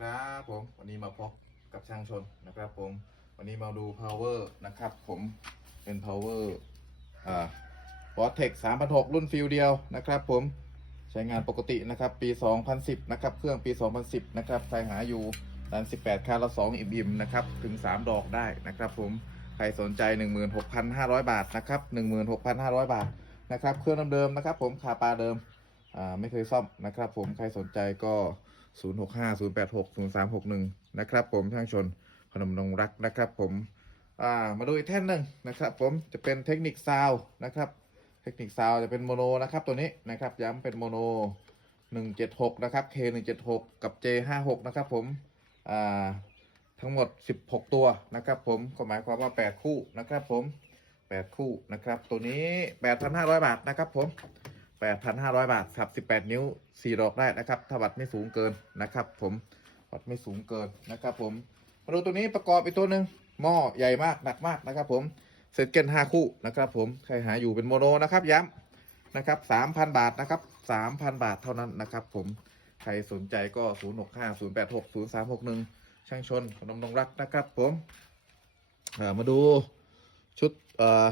ครับผมวันนี้มาพบกับช่างชนนะครับผม วันนี้มาดู power นะครับผมเป็น power อ่า v o r t e x 3,600รุ่นฟิลเดียวนะครับผมใช้งานปกตินะครับปี 2010 นะครับ เครื่องปี 2010 นะครับใครหาอยู่ดัน18คาร์ละ2อิ่มๆนะครับ ถึง 3 ดอกได้นะครับผมใครสนใจ 16,500 บาทนะครับ 16,500 บาทนะครับ เครื่องเดิมๆนะครับ ผมคาปาเดิมอ่าไม่เคยซ่อมนะครับ ผมใครสนใจก็ 065 086 0361 นะครับผมช่างชนพนมนงรักนะครับผมามาดูอีกแท่นหนึ่งนะครับผมจะเป็นเทคนิคซาวนะครับเทคนิคซาวจะเป็นโมโนนะครับตัวนี้นะครับย้ำเป็นโมโน 176 นะครับ K 176 กับ J 56 นะครับผมทั้งหมด 16 ตัวนะครับผมก็หมายความว่า 8 คู่นะครับผม 8 คู่นะครับตัวนี้ 8,500 บาทนะครับผม 8,500 บาทครับ 18 นิ้ว 4 ดอกได้นะครับ ถ้าวัดไม่สูงเกินนะครับ ผมวัดไม่สูงเกินนะครับ ผม มาดูตัวนี้ประกอบอีกตัวหนึ่งหม้อใหญ่มากหนักมากนะครับ ผมเซตเกน5คู่นะครับ ผม ใครหาอยู่เป็นโมโนนะครับ ย้ำนะครับ 3,000 บาทนะครับ 3,000 บาทเท่านั้นนะครับ ผม ใครสนใจก็ 065 086 0361 ช่างชนขนมนงรักนะครับ ผม มาดูชุดเอ่อ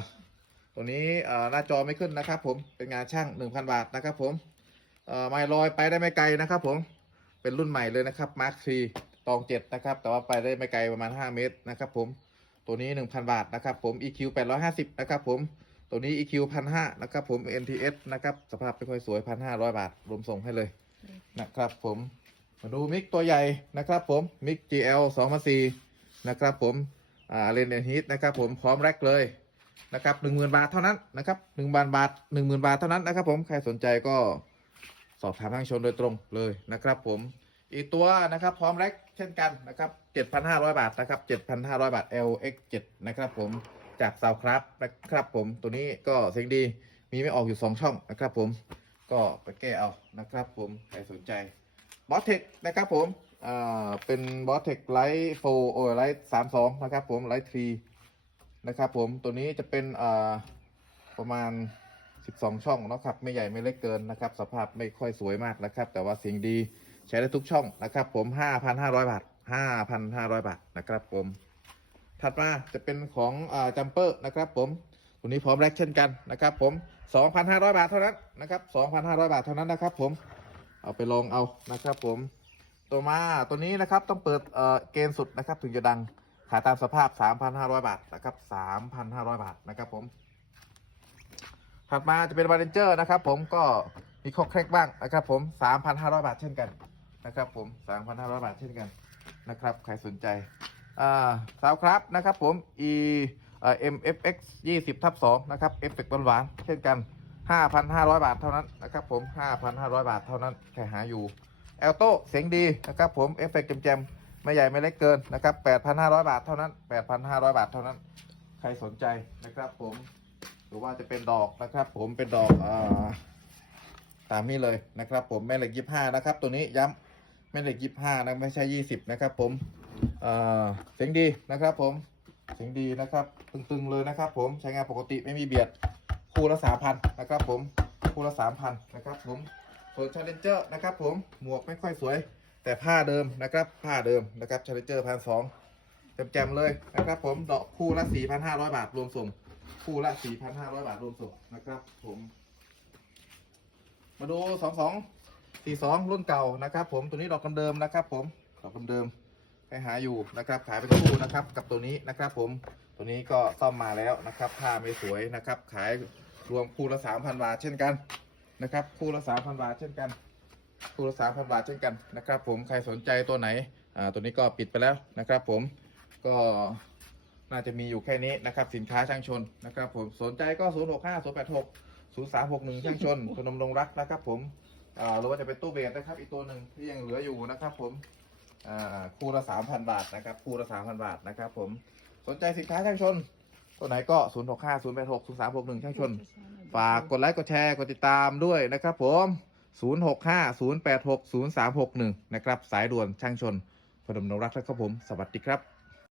ตัวนี้หน้าจอไม่ขึ้นนะครับผมเป็นงานช่าง 1,000 บาทนะครับผมไม่ลอยไปได้ไม่ไกลนะครับผมเป็นรุ่นใหม่เลยนะครับ Mark 3ตอง7นะครับแต่ว่าไปได้ไม่ไกลประมาณ 5 เมตรนะครับผมตัวนี้ 1,000 บาทนะครับผม EQ 850นะครับผมตัวนี้ EQ 1,500นะครับผม NTS นะครับสภาพไม่ค่อยสวย1,500 บาท รวมส่งให้เลยนะครับผมมาดูมิกตัวใหญ่นะครับผมมิก GL 2 4นะครับผมอ่าเลนเดนฮิตนะครับผมพร้อมแร็กเลย นะครับหนึ่งหมื่นบาทเท่านั้นนะครับหนึ่งพันบาทหนึ่งหมื่นบาทเท่านั้นนะครับ ผมใครสนใจก็สอบถามทางชนโดยตรงเลยนะครับ ผมอีกตัวนะครับพร้อมแร็กเช่นกันนะครับเจ็ดพันห้าร้อยบาทนะครับเจ็ดพันห้าร้อยบาท LX7 นะครับผมจากซาวครับนะครับผมตัวนี้ก็เสียงดีมีไม่ออกอยู่สองช่องนะครับ ผมก็ไปแก้เอานะครับ ผมใครสนใจบอสเทคนะครับผมอ่าเป็นบอสเทคไลท์โฟโอไลท์สามสองนะครับผมไลท์ทรี นะครับผมตัวนี้จะเป็นอ่าประมาณ 12 ช่องนะครับไม่ใหญ่ไม่เล็กเกินนะครับ สภาพไม่ค่อยสวยมากนะครับ แต่ว่าเสียงดีใช้ได้ทุกช่องนะครับ ผม 5,500 บาท 5,500 บาทนะครับผม ถัดมาจะเป็นของอ่าจัมเปอร์นะครับผมตัวนี้พร้อมแรกเช่นกันนะครับ ผม 2,500 บาทเท่านั้นนะครับ 2,500 บาทเท่านั้นนะครับ ผมเอาไปลองเอานะครับ ผมตัวมาตัวนี้นะครับต้องเปิดเเกณฑ์สุดนะครับ ถึงจะดัง ขายตามสภาพ 3,500 บาทนะครับ 3,500 บาทนะครับผม ถัดมาจะเป็นวาเลนเจอร์นะครับ ผมก็มีข้อแครกบ้างนะครับ ผม 3,500 บาทเช่นกันนะครับ ผม 3,500 บาทเช่นกันนะครับ ใครสนใจอ่าสาวครับนะครับ ผม e เอ่อ mfx 20ทับ2นะครับเอฟเฟกต์หวานเช่นกัน5,500บาทเท่านั้นนะครับ ผม5,500บาทเท่านั้นใครหาอยู่แอลโต้เสียงดีนะครับ ผมเอฟเฟกต์แจมๆ ไม่ใหญ่ไม่เล็กเกินนะครับ 8,500 บาทเท่านั้น 8,500 บาทเท่านั้น ใครสนใจนะครับผม หรือว่าจะเป็นดอกนะครับ ผมเป็นดอกอ่าตามนี้เลยนะครับ ผมแม่เหล็ก25นะครับ ตัวนี้ย้ำแม่เหล็ก25นะไม่ใช่20นะครับ ผมอ่าเสียงดีนะครับ ผมเสียงดีนะครับ ตึงๆเลยนะครับ ผมใช้งานปกติไม่มีเบียดคู่ละสามพันนะครับ ผมคู่ละสามพันนะครับ ผมส่วนชาเลนเจอร์นะครับ ผมหมวกไม่ค่อยสวย แต่ผ้าเดิมนะครับ ผ้าเดิมนะครับชาเลนเจอร์พันสองแจมๆเลยนะครับผมดอกคู่ละสี่พันห้าร้อยบาทรวมส่ง คู่ละสี่พันห้าร้อยบาทรวมส่งนะครับผมมาดูสองสองสี่สองรุ่นเก่านะครับ ผมตัวนี้ดอกเดิมนะครับ ผมดอกเดิมๆไปหาอยู่นะครับขายเป็นคู่นะครับ กับตัวนี้นะครับ ผมตัวนี้ก็ซ่อมมาแล้วนะครับผ้าไม่สวยนะครับ ขายรวมคู่ละสามพันบาทเช่นกันนะครับ คู่ละสามพันบาทเช่นกัน คู่ละสามพันบาทเช่นกันนะครับผมใครสนใจตัวไหนอ่าตัวนี้ก็ปิดไปแล้วนะครับผมก็น่าจะมีอยู่แค่นี้นะครับสินค้าช่างชนนะครับผมสนใจก็ 0 6 5 0 8 6 0 3 6 1ช่างชนพนมดงรักนะครับผมอ่าหรือว่าจะเป็นตู้เบสนะครับ อีกตัวหนึ่งที่ยังเหลืออยู่นะครับผมอ่าคู่ละสามพันบาทนะครับคู่ละสามพันบาทนะครับผมสนใจสินค้าช่างชน ตัวไหนก็ 0 6 5 0 8 6 0 3 6 1ช่างชน ฝากกดไลค์กดแชร์กดติดตามด้วยนะครับผม 0 6 5 0 8 6 0 3 6 1 นะครับ สายด่วนช่างชนพนมนรักนะครับผม สวัสดีครับ